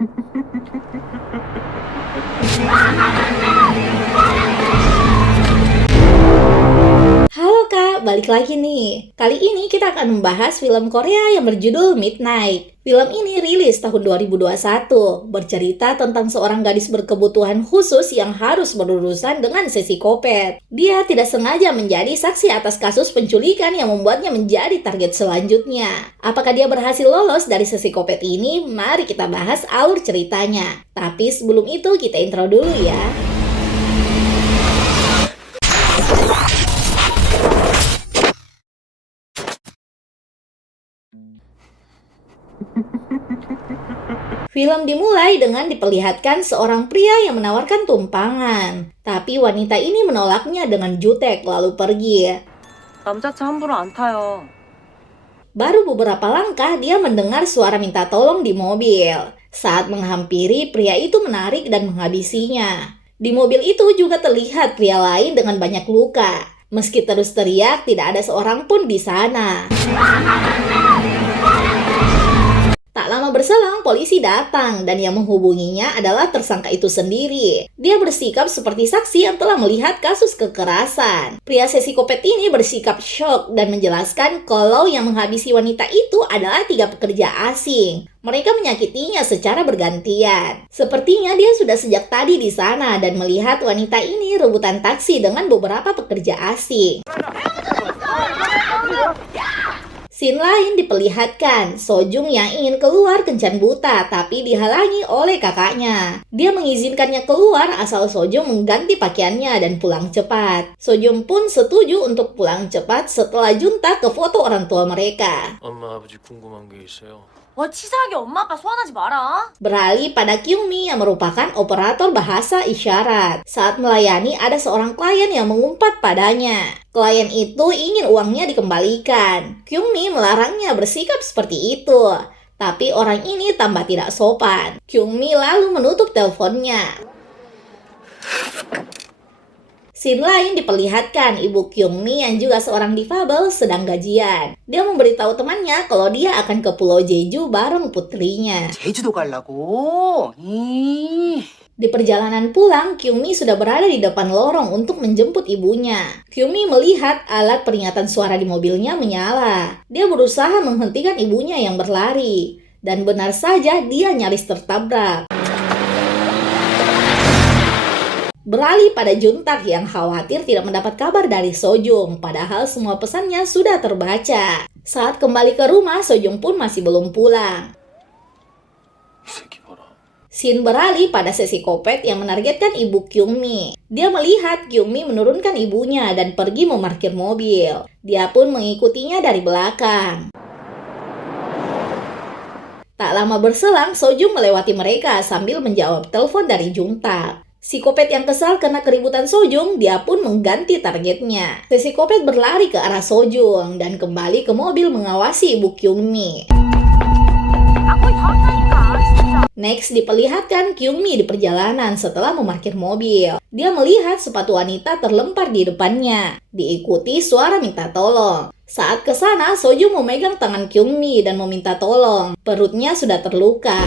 Halo Kak, balik lagi nih. Kali ini kita akan membahas film Korea yang berjudul Midnight. Film ini rilis tahun 2021, bercerita tentang seorang gadis berkebutuhan khusus yang harus berurusan dengan psikopat. Dia tidak sengaja menjadi saksi atas kasus penculikan yang membuatnya menjadi target selanjutnya. Apakah dia berhasil lolos dari psikopat ini? Mari kita bahas alur ceritanya. Tapi sebelum itu kita intro dulu ya. Film dimulai dengan diperlihatkan seorang pria yang menawarkan tumpangan. Tapi wanita ini menolaknya dengan jutek lalu pergi. 남자차 함부로 안 타요. Baru beberapa langkah dia mendengar suara minta tolong di mobil. Saat menghampiri, pria itu menarik dan menghabisinya. Di mobil itu juga terlihat pria lain dengan banyak luka. Meski terus teriak, tidak ada seorang pun di sana. Tak lama berselang, polisi datang dan yang menghubunginya adalah tersangka itu sendiri. Dia bersikap seperti saksi yang telah melihat kasus kekerasan. Pria psikopat ini bersikap shock dan menjelaskan kalau yang menghabisi wanita itu adalah 3 pekerja asing. Mereka menyakitinya secara bergantian. Sepertinya dia sudah sejak tadi di sana dan melihat wanita ini rebutan taksi dengan beberapa pekerja asing. Scene lain diperlihatkan, Sojung yang ingin keluar kencan buta tapi dihalangi oleh kakaknya. Dia mengizinkannya keluar asal Sojung mengganti pakaiannya dan pulang cepat. Sojung pun setuju untuk pulang cepat setelah junta ke foto orang tua mereka. 엄마 아버지 궁금한 게 있어요. 치사하게 엄마 아빠 소환하지 마라. Beralih pada Kyungmi yang merupakan operator bahasa isyarat. Saat melayani ada seorang klien yang mengumpat padanya. Klien itu ingin uangnya dikembalikan. Kyungmi melarangnya bersikap seperti itu. Tapi orang ini tambah tidak sopan. Kyungmi lalu menutup teleponnya. Scene lain diperlihatkan ibu Kyungmi yang juga seorang difabel sedang gajian. Dia memberitahu temannya kalau dia akan ke Pulau Jeju bareng putrinya. 제주도 가려고? Di perjalanan pulang, Kyungmi sudah berada di depan lorong untuk menjemput ibunya. Kyungmi melihat alat peringatan suara di mobilnya menyala. Dia berusaha menghentikan ibunya yang berlari. Dan benar saja dia nyaris tertabrak. Beralih pada Juntak yang khawatir tidak mendapat kabar dari Sojung, padahal semua pesannya sudah terbaca. Saat kembali ke rumah, Sojung pun masih belum pulang. Scene beralih pada psikopat yang menargetkan ibu Kyungmi. Dia melihat Kyungmi menurunkan ibunya dan pergi memarkir mobil. Dia pun mengikutinya dari belakang. Tak lama berselang, Sojung melewati mereka sambil menjawab telepon dari Juntak. Psikopat yang kesal karena keributan Sojung, dia pun mengganti targetnya. Psikopat berlari ke arah Sojung dan kembali ke mobil mengawasi ibu Kyungmi. Next diperlihatkan Kyungmi di perjalanan setelah memarkir mobil. Dia melihat sepatu wanita terlempar di depannya. Diikuti suara minta tolong. Saat ke sana, Sojung memegang tangan Kyungmi dan meminta tolong. Perutnya sudah terluka.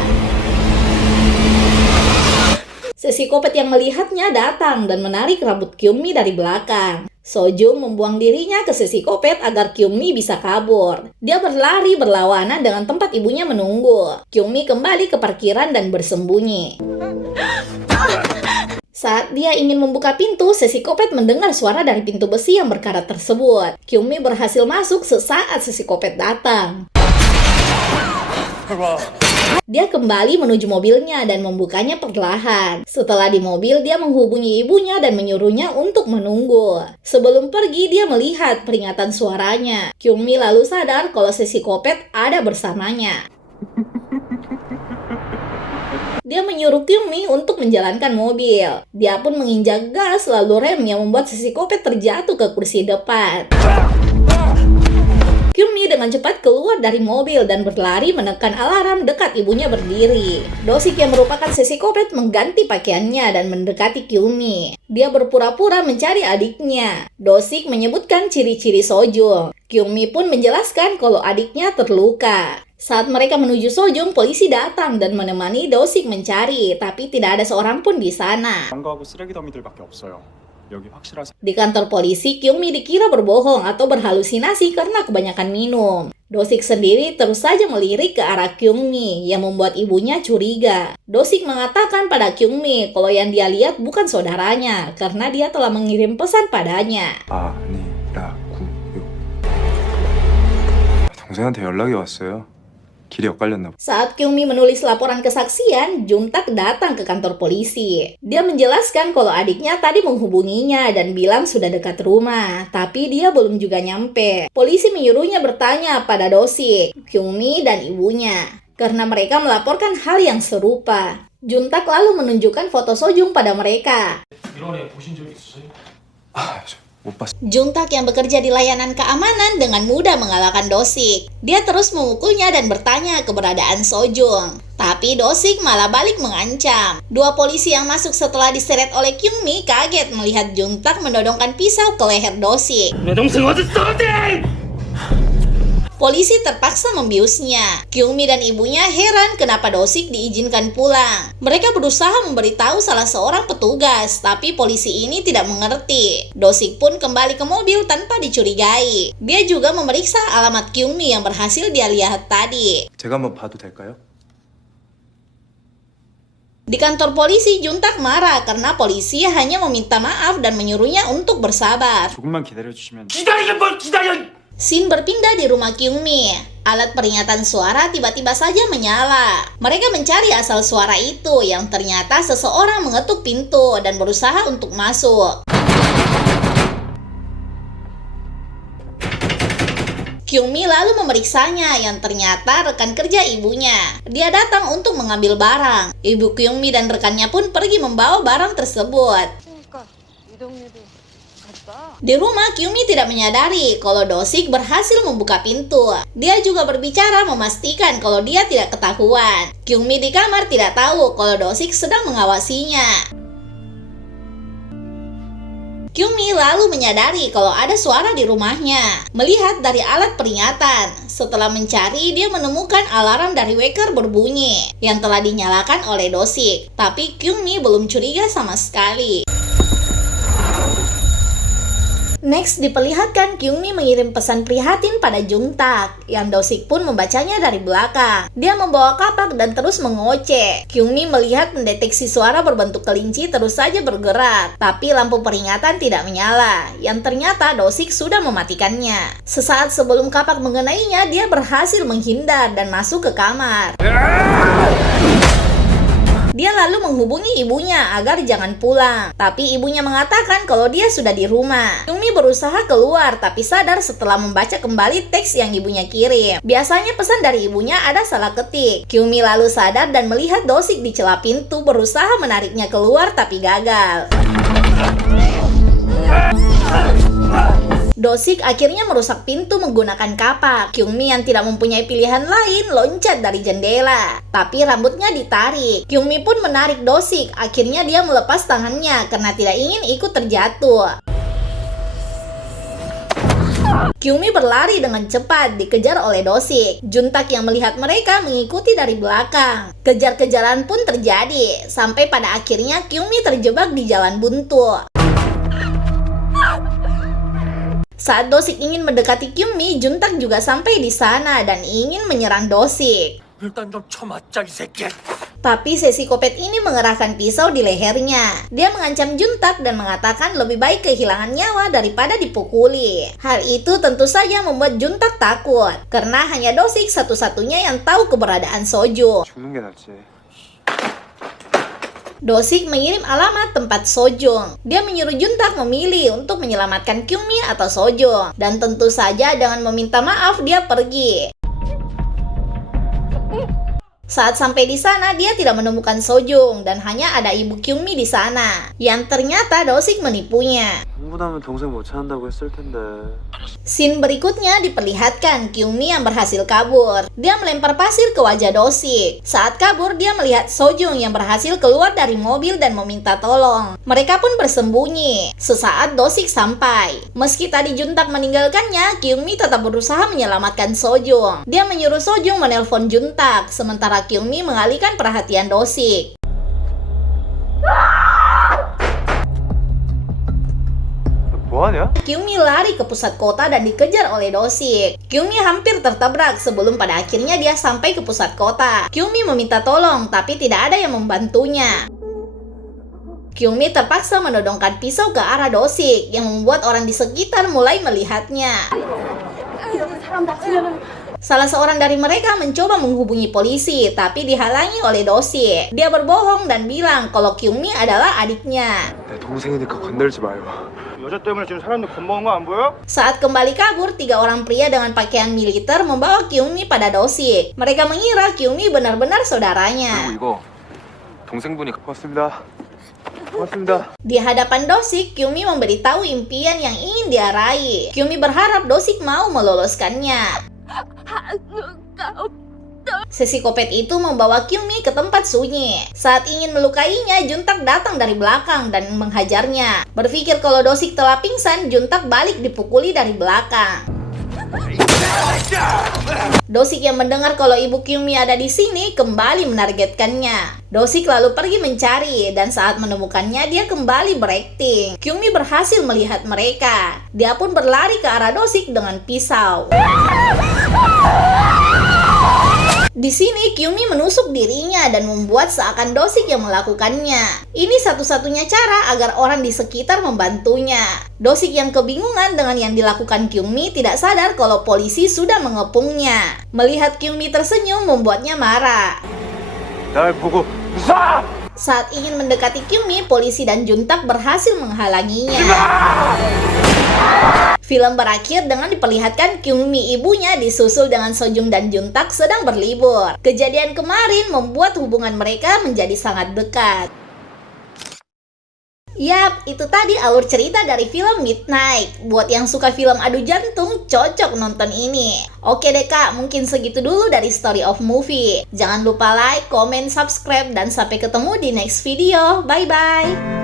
Psikopat yang melihatnya datang dan menarik rambut Kyungmi dari belakang. Sojung membuang dirinya ke psikopat agar Kyungmi bisa kabur. Dia berlari berlawanan dengan tempat ibunya menunggu. Kyungmi kembali ke parkiran dan bersembunyi. Saat dia ingin membuka pintu, psikopat mendengar suara dari pintu besi yang berkarat tersebut. Kyungmi berhasil masuk sesaat psikopat datang. Dia kembali menuju mobilnya dan membukanya perlahan. Setelah di mobil, dia menghubungi ibunya dan menyuruhnya untuk menunggu. Sebelum pergi, dia melihat peringatan suaranya. Kyungmi lalu sadar kalau psikopat ada bersamanya. Dia menyuruh Kyungmi untuk menjalankan mobil. Dia pun menginjak gas lalu rem yang membuat psikopat terjatuh ke kursi depan. Kyungmi dengan cepat keluar dari mobil dan berlari menekan alarm dekat ibunya berdiri. Dosik yang merupakan psikopat mengganti pakaiannya dan mendekati Kyungmi. Dia berpura-pura mencari adiknya. Dosik menyebutkan ciri-ciri Sojung. Kyungmi pun menjelaskan kalau adiknya terluka. Saat mereka menuju Sojong, polisi datang dan menemani Do-sik mencari, tapi tidak ada seorang pun di sana. 방과하고 쓰레기 더미들밖에 없어요. 여기 확실하세요? Di kantor polisi, Kyung-mi dikira berbohong atau berhalusinasi karena kebanyakan minum. Do-sik sendiri terus saja melirik ke arah Kyung-mi yang membuat ibunya curiga. Do-sik mengatakan pada Kyung-mi kalau yang dia lihat bukan saudaranya karena dia telah mengirim pesan padanya. 아니라고요. 동생한테 연락이 왔어요. 길이 엇갈렸나 봐. Saat Kyung-mi menulis laporan kesaksian, Jun-tak datang ke kantor polisi. Dia menjelaskan kalau adiknya tadi menghubunginya dan bilang sudah dekat rumah, tapi dia belum juga nyampe. Polisi menyuruhnya bertanya pada Do-sik, Kyung-mi dan ibunya, karena mereka melaporkan hal yang serupa. Jun-tak lalu menunjukkan foto Sojung pada mereka. 이런 애 보신 적 있으세요? 못 봤어. Jun-tak yang bekerja di layanan keamanan dengan mudah mengalahkan Do-sik. Dia terus memukulnya dan bertanya keberadaan Sojung. Tapi Do-sik malah balik mengancam. Dua polisi yang masuk setelah diseret oleh Kyung-mi kaget melihat Jun-tak menodongkan pisau ke leher Do-sik. 내 동생 어딨어? Polisi terpaksa membiusnya. Kyung-mi dan ibunya heran kenapa Do-sik diizinkan pulang. Mereka berusaha memberitahu salah seorang petugas, tapi polisi ini tidak mengerti. Do-sik pun kembali ke mobil tanpa dicurigai. Dia juga memeriksa alamat Kyung-mi yang berhasil dia lihat tadi. 제가 한번 봐도 될까요? Di kantor polisi, Jun-tak marah karena polisi hanya meminta maaf dan menyuruhnya untuk bersabar. 조금만 기다려주시면. 기다리긴 뭘 기다려! Scene berpindah di rumah Kyung-mi. Alat peringatan suara tiba-tiba saja menyala. Mereka mencari asal suara itu yang ternyata seseorang mengetuk pintu dan berusaha untuk masuk. Kyung-mi lalu memeriksanya yang ternyata rekan kerja ibunya. Dia datang untuk mengambil barang. Ibu Kyung-mi dan rekannya pun pergi membawa barang tersebut. 그러니까 이 동네도 갔다. Di rumah, Kyung-mi tidak menyadari kalau Do-sik berhasil membuka pintu. Dia juga berbicara memastikan kalau dia tidak ketahuan. Kyung-mi di kamar tidak tahu kalau Do-sik sedang mengawasinya. Kyung-mi lalu menyadari kalau ada suara di rumahnya. Melihat dari alat peringatan, setelah mencari dia menemukan alarm dari waker berbunyi yang telah dinyalakan oleh Do-sik. Tapi Kyung-mi belum curiga sama sekali. Next, diperlihatkan Kyung-mi mengirim pesan prihatin pada Jun-tak, yang Do-sik pun membacanya dari belakang. Dia membawa kapak dan terus mengoceh. Kyung-mi melihat mendeteksi suara berbentuk kelinci terus saja bergerak, tapi lampu peringatan tidak menyala, yang ternyata Do-sik sudah mematikannya. Sesaat sebelum kapak mengenainya, dia berhasil menghindar dan masuk ke kamar. Dia lalu menghubungi ibunya agar jangan pulang, tapi ibunya mengatakan kalau dia sudah di rumah. Kyung-mi berusaha keluar, tapi sadar setelah membaca kembali teks yang ibunya kirim. Biasanya pesan dari ibunya ada salah ketik. Kyung-mi lalu sadar dan melihat Do-sik di celah pintu berusaha menariknya keluar tapi gagal. Do-sik akhirnya merusak pintu menggunakan kapak. Kyung-mi yang tidak mempunyai pilihan lain loncat dari jendela, tapi rambutnya ditarik. Kyung-mi pun menarik Do-sik. Akhirnya dia melepas tangannya karena tidak ingin ikut terjatuh. Kyung-mi berlari dengan cepat dikejar oleh Do-sik. Jun-tak yang melihat mereka mengikuti dari belakang. Kejar-kejaran pun terjadi sampai pada akhirnya Kyung-mi terjebak di jalan buntu. Saat Do-sik ingin mendekati Kyung-mi, Jun-tak juga sampai di sana dan ingin menyerang Do-sik. 일단 좀 쳐맞자 이 새끼. Tapi psikopat ini mengerahkan pisau di lehernya. Dia mengancam Jun-tak dan mengatakan lebih baik kehilangan nyawa daripada dipukuli. Hal itu tentu saja membuat Jun-tak takut, karena hanya Do-sik satu-satunya yang tahu keberadaan Sojung. 죽는 게 낫지. Do-sik mengirim alamat tempat Sojung. Dia menyuruh Jun-tak memilih untuk menyelamatkan Kyung-mi atau Sojung. Dan tentu saja dengan meminta maaf dia pergi. Saat sampai di sana, dia tidak menemukan Sojung dan hanya ada ibu Kyung-mi di sana. Yang ternyata Do-sik menipunya. 공부하면 동생 못 찾는다고 했을 텐데. Scene berikutnya diperlihatkan Kyungmi yang berhasil kabur. Dia melempar pasir ke wajah Dosik. Saat kabur, dia melihat Sojung yang berhasil keluar dari mobil dan meminta tolong. Mereka pun bersembunyi. Sesaat Dosik sampai. Meski tadi Juntak meninggalkannya, Kyungmi tetap berusaha menyelamatkan Sojung. Dia menyuruh Sojung menelpon Juntak, sementara Kyungmi mengalihkan perhatian Dosik. 뭐하냐? Kyungmi lari ke pusat kota dan dikejar oleh Dosik. Kyungmi hampir tertabrak sebelum pada akhirnya dia sampai ke pusat kota. Kyungmi meminta tolong, tapi tidak ada yang membantunya. Kyungmi terpaksa menodongkan pisau ke arah Dosik, yang membuat orang di sekitar mulai melihatnya. Salah seorang dari mereka mencoba menghubungi polisi, tapi dihalangi oleh Dosik. Dia berbohong dan bilang kalau Kyungmi adalah adiknya. 내 동생이니까 건들지 마요. 여자 때문에 지금 사람들 겁먹은 거 안 보여? Saat kembali kabur, 3 orang pria dengan pakaian militer membawa Kyungmi pada Dosik. Mereka mengira Kyungmi benar-benar saudaranya. 이거 동생분이 고맙습니다. 고맙습니다. Di hadapan Dosik, Kyungmi memberitahu impian yang ingin dia raih. Kyungmi berharap Dosik mau meloloskannya. Sesi kopet itu membawa Kyungmi ke tempat sunyi. Saat ingin melukainya, Juntak datang dari belakang dan menghajarnya. Berpikir kalau Dosik telah pingsan, Juntak balik dipukuli dari belakang. Dosik yang mendengar kalau ibu Kyungmi ada di sini kembali menargetkannya. Dosik lalu pergi mencari dan saat menemukannya dia kembali berakting. Kyungmi berhasil melihat mereka. Dia pun berlari ke arah Dosik dengan pisau. Di sini Kyungmi menusuk dirinya dan membuat seakan Dosik yang melakukannya. Ini satu-satunya cara agar orang di sekitar membantunya. Dosik yang kebingungan dengan yang dilakukan Kyungmi tidak sadar kalau polisi sudah mengepungnya. Melihat Kyungmi tersenyum membuatnya marah. 날 보고 웃어! Saat ingin mendekati Kyungmi, polisi dan Juntak berhasil menghalanginya. Film berakhir dengan diperlihatkan Kyungmi ibunya disusul dengan Sojung dan Juntak sedang berlibur. Kejadian kemarin membuat hubungan mereka menjadi sangat dekat. Yap, itu tadi alur cerita dari film Midnight. Buat yang suka film adu jantung, cocok nonton ini. Oke deh kak, mungkin segitu dulu dari Story of Movie. Jangan lupa like, comment, subscribe, dan sampai ketemu di next video. Bye-bye!